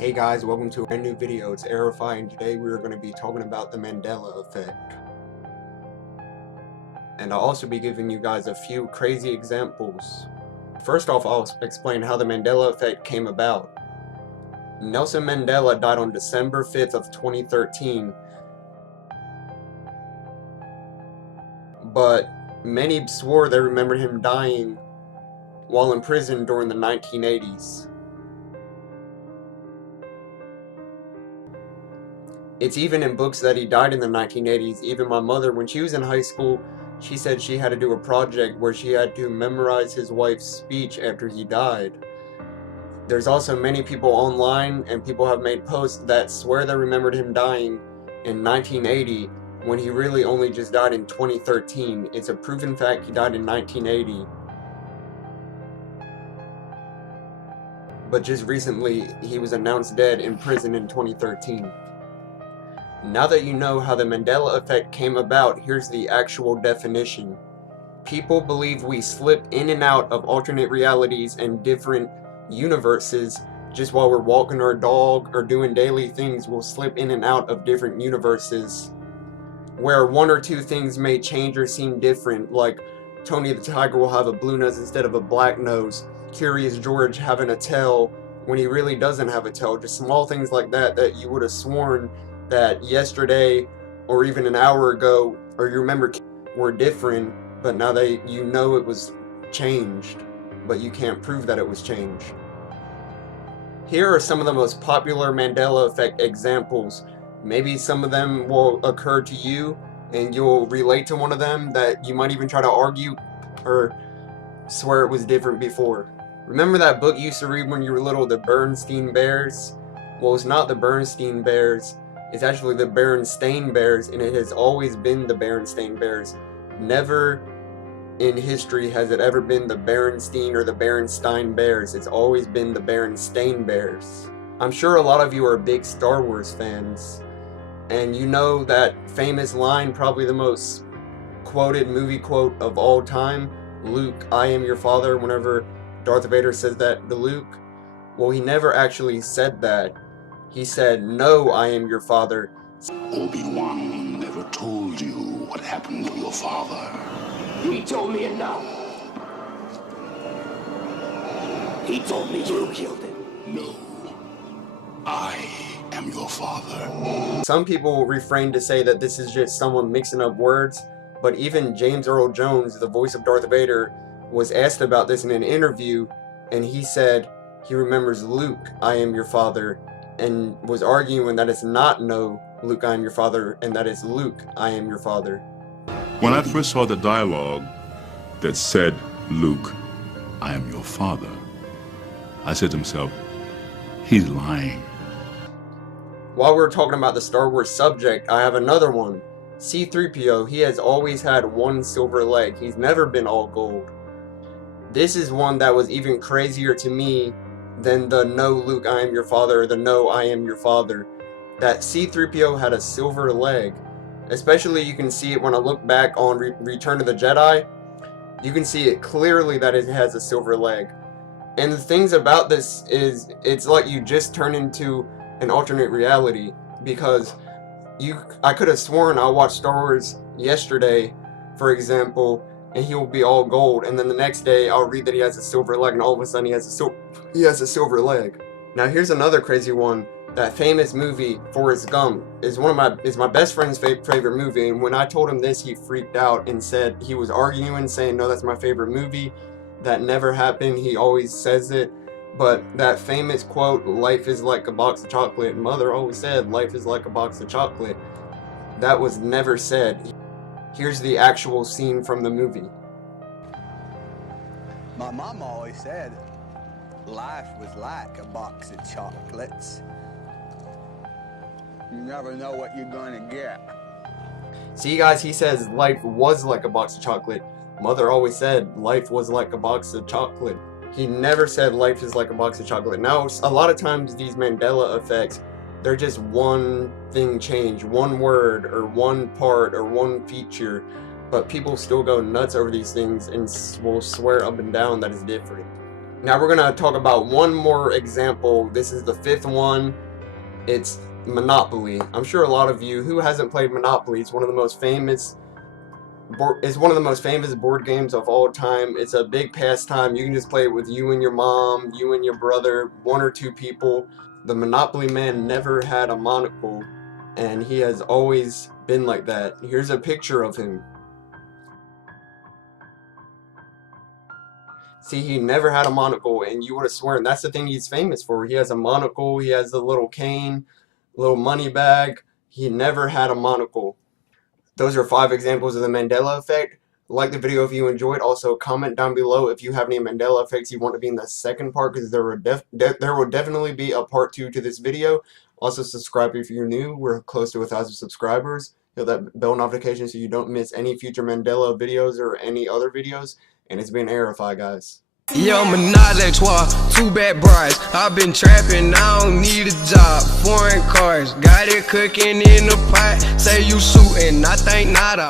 Hey guys, welcome to a new video. It's Aerify, and today we're going to be talking about the Mandela Effect. And I'll also be giving you guys a few crazy examples. First off, I'll explain how the Mandela Effect came about. Nelson Mandela died on December 5th of 2013. But many swore they remembered him dying while in prison during the 1980s. It's even in books that he died in the 1980s. Even my mother, when she was in high school, she said she had to do a project where she had to memorize his wife's speech after he died. There's also many people online, and people have made posts that swear they remembered him dying in 1980 when he really only just died in 2013. It's a proven fact he died in 1980. But just recently, he was announced dead in prison in 2013. Now that you know how the Mandela Effect came about, here's the actual definition. People believe we slip in and out of alternate realities and different universes. Just while we're walking our dog or doing daily things, we'll slip in and out of different universes, where one or two things may change or seem different, like Tony the Tiger will have a blue nose instead of a black nose, Curious George having a tail when he really doesn't have a tail. Just small things like that that you would have sworn that yesterday or even an hour ago, or you remember, were different, but now you know it was changed, but you can't prove that it was changed. Here are some of the most popular Mandela Effect examples. Maybe some of them will occur to you and you'll relate to one of them, that you might even try to argue or swear it was different before. Remember that book you used to read when you were little, the Bernstein Bears? Well, it's not the Bernstein Bears. It's actually the Berenstain Bears, and it has always been the Berenstain Bears. Never in history has it ever been the Berenstein or the Berenstein Bears. It's always been the Berenstain Bears. I'm sure a lot of you are big Star Wars fans, and you know that famous line, probably the most quoted movie quote of all time, Luke, I am your father, whenever Darth Vader says that to Luke. Well, he never actually said that. He said, "No, I am your father." Obi-Wan never told you what happened to your father. He told me enough. He told me you killed him. No, I am your father. Some people refrain to say that this is just someone mixing up words, but even James Earl Jones, the voice of Darth Vader, was asked about this in an interview, and he said he remembers Luke, I am your father, and was arguing that it's not "No, Luke, I am your father," and that it's "Luke, I am your father." When I first saw the dialogue that said, "Luke, I am your father," I said to myself, he's lying. While we're talking about the Star Wars subject, I have another one. C-3PO, he has always had one silver leg. He's never been all gold. This is one that was even crazier to me than the "No, Luke, I am your father," or the "No, I am your father." That C-3PO had a silver leg. Especially you can see it when I look back on Return of the Jedi. You can see it clearly that it has a silver leg. And the things about this is, it's like you just turn into an alternate reality, because I could have sworn I watched Star Wars yesterday, for example, and he will be all gold, and then the next day I'll read that he has a silver leg, and all of a sudden he has a silver leg. Now here's another crazy one. That famous movie Forrest Gump is my best friend's favorite movie, and when I told him this, he freaked out and said he was arguing, saying, "No, that's my favorite movie. That never happened." He always says it, but that famous quote, "Life is like a box of chocolate," Mother always said, "Life is like a box of chocolate." That was never said. Here's the actual scene from the movie. My mom always said life was like a box of chocolates. You never know what you're gonna get. See guys, he says life was like a box of chocolate. Mother always said life was like a box of chocolate. He never said life is like a box of chocolate. Now, a lot of times these Mandela effects, they're just one thing changed, one word or one part or one feature, but people still go nuts over these things and will swear up and down that it's different. Now we're gonna talk about one more example. This is the 5th one. It's Monopoly. I'm sure a lot of you who hasn't played Monopoly. It's one of the most famous board games of all time. It's a big pastime. You can just play it with you and your mom, you and your brother, 1 or 2 people. The Monopoly man never had a monocle, and he has always been like that. Here's a picture of him. See, he never had a monocle, and you would have sworn that's the thing he's famous for. He has a monocle, he has the little cane, little money bag. He never had a monocle. Those are 5 examples of the Mandela Effect. Like the video if you enjoyed. Also, comment down below if you have any Mandela Effects you want to be in the second part, because there will definitely be a part 2 to this video. Also, subscribe if you're new. We're close to 1,000 subscribers. Hit that bell notification so you don't miss any future Mandela videos or any other videos. And it's been Airify, guys. Yo, menage a trois, 2 bad brides. I've been trapping, I don't need a job. Foreign cars, got it cooking in the pot. Say you shooting, I think not.